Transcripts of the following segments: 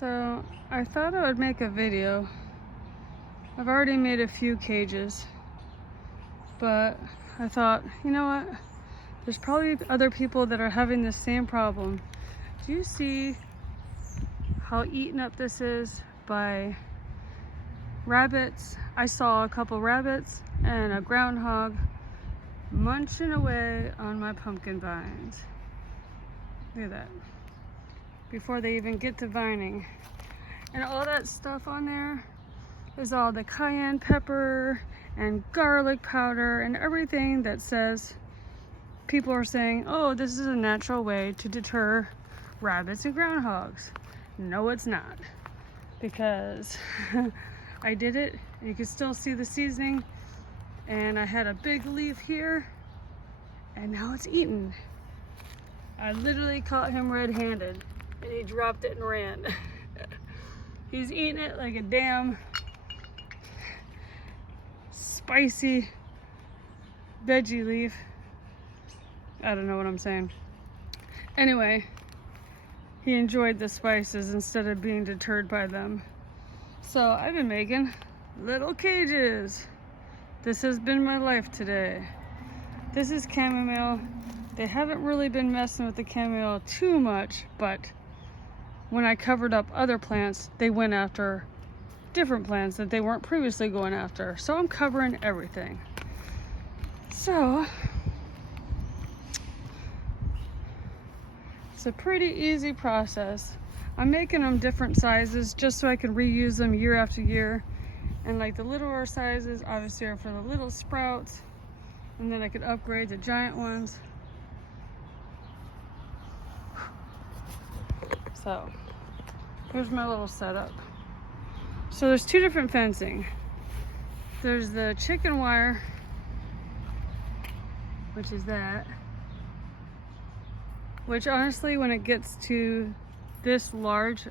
So I thought I would make a video. I've already made a few cages, but I thought, you know what? There's probably other people that are having the same problem. Do you see how eaten up this is by rabbits? I saw a couple rabbits and a groundhog munching away on my pumpkin vines. Look at that. Before they even get to vining. And all that stuff on there is all the cayenne pepper and garlic powder and everything that says, people are saying, oh, this is a natural way to deter rabbits and groundhogs. No, it's not. Because I did it, and you can still see the seasoning, and I had a big leaf here, and now it's eaten. I literally caught him red-handed, and he dropped it and ran. He's eating it like a damn spicy veggie leaf. I don't know what I'm saying. Anyway, he enjoyed the spices instead of being deterred by them. So I've been making little cages. This has been my life today. This is chamomile. They haven't really been messing with the chamomile too much, but when I covered up other plants, they went after different plants that they weren't previously going after. So I'm covering everything. So it's a pretty easy process. I'm making them different sizes just so I can reuse them year after year. And like the littler sizes obviously are for the little sprouts, and then I could upgrade the giant ones. So here's my little setup. So there's two different fencing. There's the chicken wire, which is that, which honestly, when it gets to this large,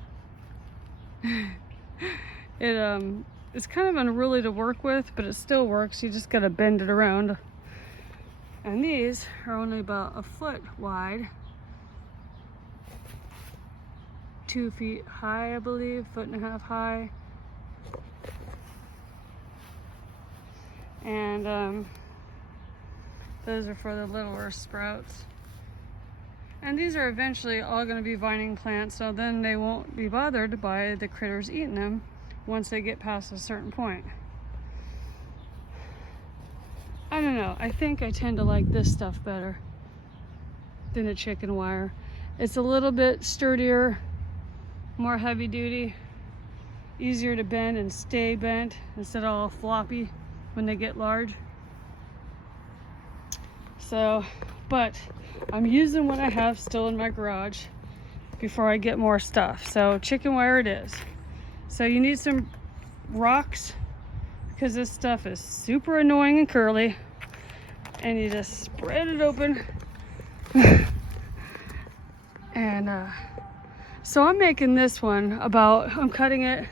it's kind of unruly to work with, but it still works. You just gotta bend it around. And these are only about a foot wide, 2 feet high, I believe, 1.5 feet high. And those are for the littler sprouts. And these are eventually all going to be vining plants, so then they won't be bothered by the critters eating them once they get past a certain point. I don't know, I think I tend to like this stuff better than the chicken wire. It's a little bit sturdier, more heavy duty, easier to bend and stay bent instead of all floppy when they get large. So, but I'm using what I have still in my garage before I get more stuff. So chicken wire it is. So you need some rocks because this stuff is super annoying and curly, and you just spread it open. And so I'm making this one I'm cutting it,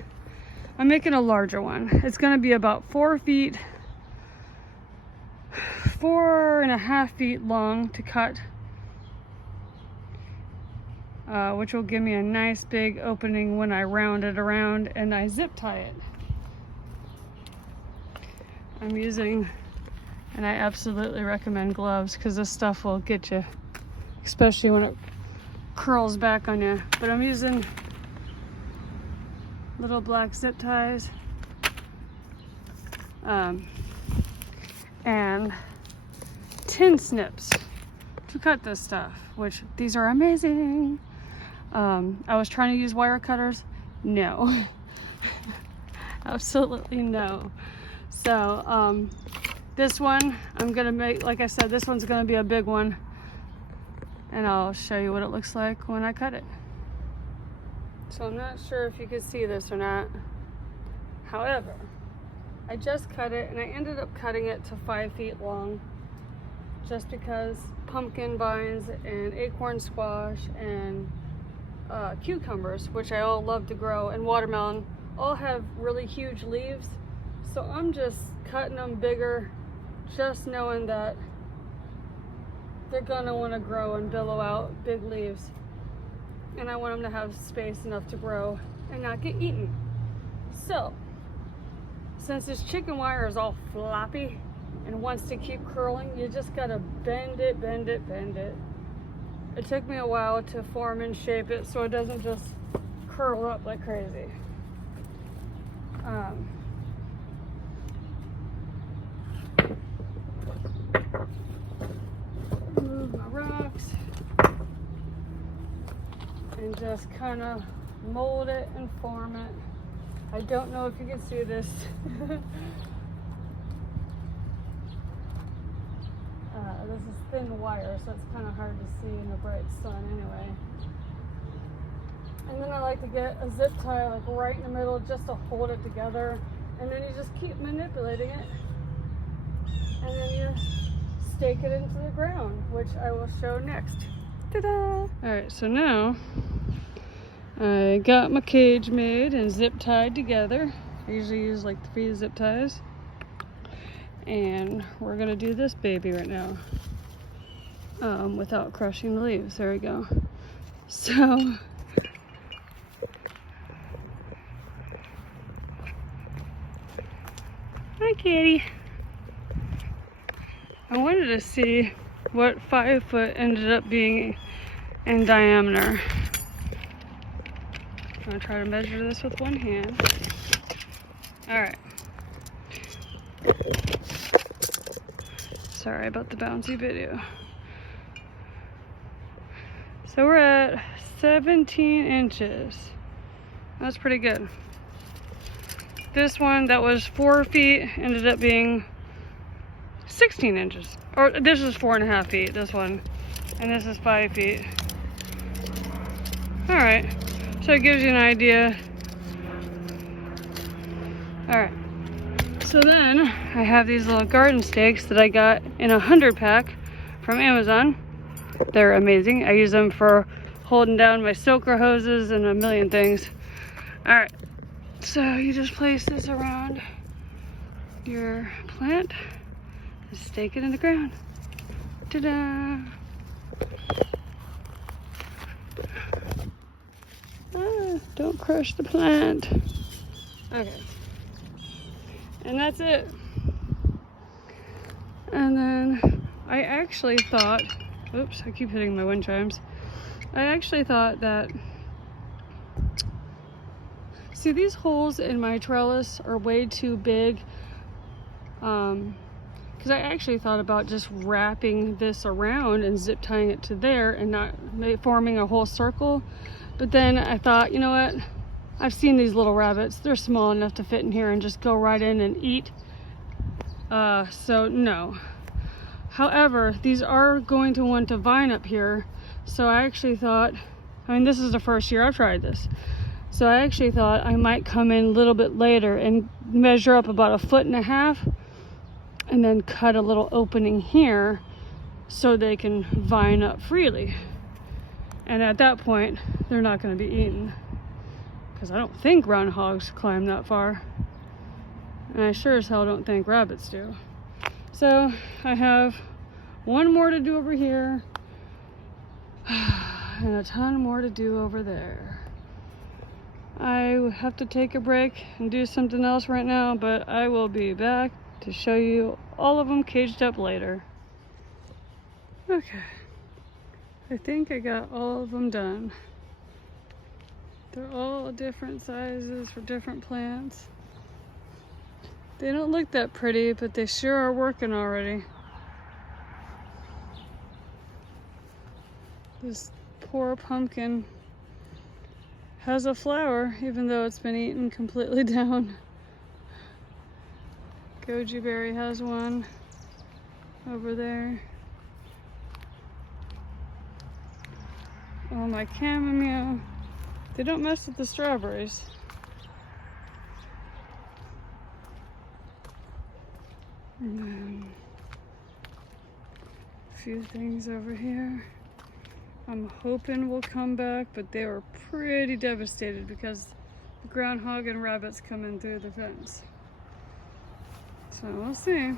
I'm making a larger one. It's gonna be about 4 feet, 4.5 feet long to cut, which will give me a nice big opening when I round it around and I zip tie it. I'm using, and I absolutely recommend gloves because this stuff will get you, especially when it curls back on you. But I'm using little black zip ties and tin snips to cut this stuff, which these are amazing. I was trying to use wire cutters. No. Absolutely no. So this one I'm gonna make, like I said, this one's gonna be a big one, and I'll show you what it looks like when I cut it. So I'm not sure if you can see this or not. However, I just cut it, and I ended up cutting it to 5 feet long just because pumpkin vines and acorn squash and cucumbers, which I all love to grow, and watermelon all have really huge leaves. So I'm just cutting them bigger, just knowing that they're gonna want to grow and billow out big leaves. and I want them to have space enough to grow and not get eaten. So, since this chicken wire is all floppy and wants to keep curling, you just gotta bend it, bend it, bend it. It took me a while to form and shape it so it doesn't just curl up like crazy. Move my rocks and just kind of mold it and form it. I don't know if you can see this. This is thin wire, so it's kind of hard to see in the bright sun anyway. And then I like to get a zip tie like right in the middle just to hold it together. And then you just keep manipulating it. And then you stake it into the ground, which I will show next. Ta-da! All right, so now I got my cage made and zip tied together. I usually use like 3 zip ties. And we're gonna do this baby right now without crushing the leaves. There we go. So hi kitty. I wanted to see what 5 foot ended up being in diameter. I'm gonna try to measure this with one hand. All right. Sorry about the bouncy video. So we're at 17 inches. That's pretty good. This one that was 4 feet ended up being 16 inches. Or this is 4.5 feet, this one. And this is 5 feet. All right, so it gives you an idea. All right, so then I have these little garden stakes that I got in a 100-pack from Amazon. They're amazing. I use them for holding down my soaker hoses and a million things. All right, so you just place this around your plant and stake it in the ground. Ta-da! Don't crush the plant. Okay. And that's it. And then I actually thought, oops, I keep hitting my wind chimes. I actually thought that, see, these holes in my trellis are way too big. Because I actually thought about just wrapping this around and zip tying it to there and not forming a whole circle. But then I thought, you know what? I've seen these little rabbits. They're small enough to fit in here and just go right in and eat. So no. However, these are going to want to vine up here. So I actually thought, I mean, this is the first year I've tried this. So I actually thought I might come in a little bit later and measure up about 1.5 feet and then cut a little opening here so they can vine up freely. And at that point, they're not going to be eaten. Because I don't think groundhogs climb that far. And I sure as hell don't think rabbits do. So I have one more to do over here. And a ton more to do over there. I have to take a break and do something else right now, but I will be back to show you all of them caged up later. Okay. I think I got all of them done. They're all different sizes for different plants. They don't look that pretty, but they sure are working already. This poor pumpkin has a flower, even though it's been eaten completely down. Goji berry has one over there. Oh, my chamomile. They don't mess with the strawberries. And then a few things over here. I'm hoping will come back, but they were pretty devastated because the groundhog and rabbits come in through the fence. So we'll see.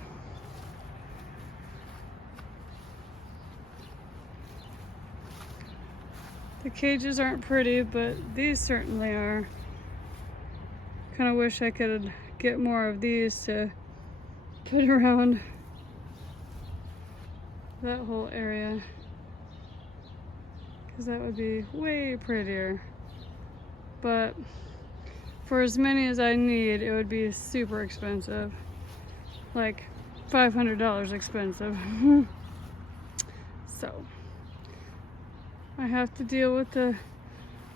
The cages aren't pretty, but these certainly are. Kind of wish I could get more of these to put around that whole area, because that would be way prettier. But for as many as I need, it would be super expensive, like $500 expensive. So I have to deal with the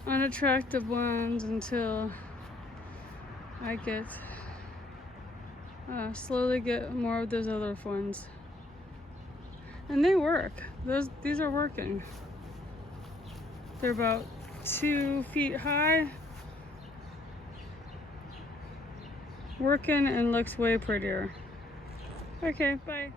unattractive ones until I get slowly get more of those other ones. And they work. These are working. They're about 2 feet high. Working and looks way prettier. Okay, bye.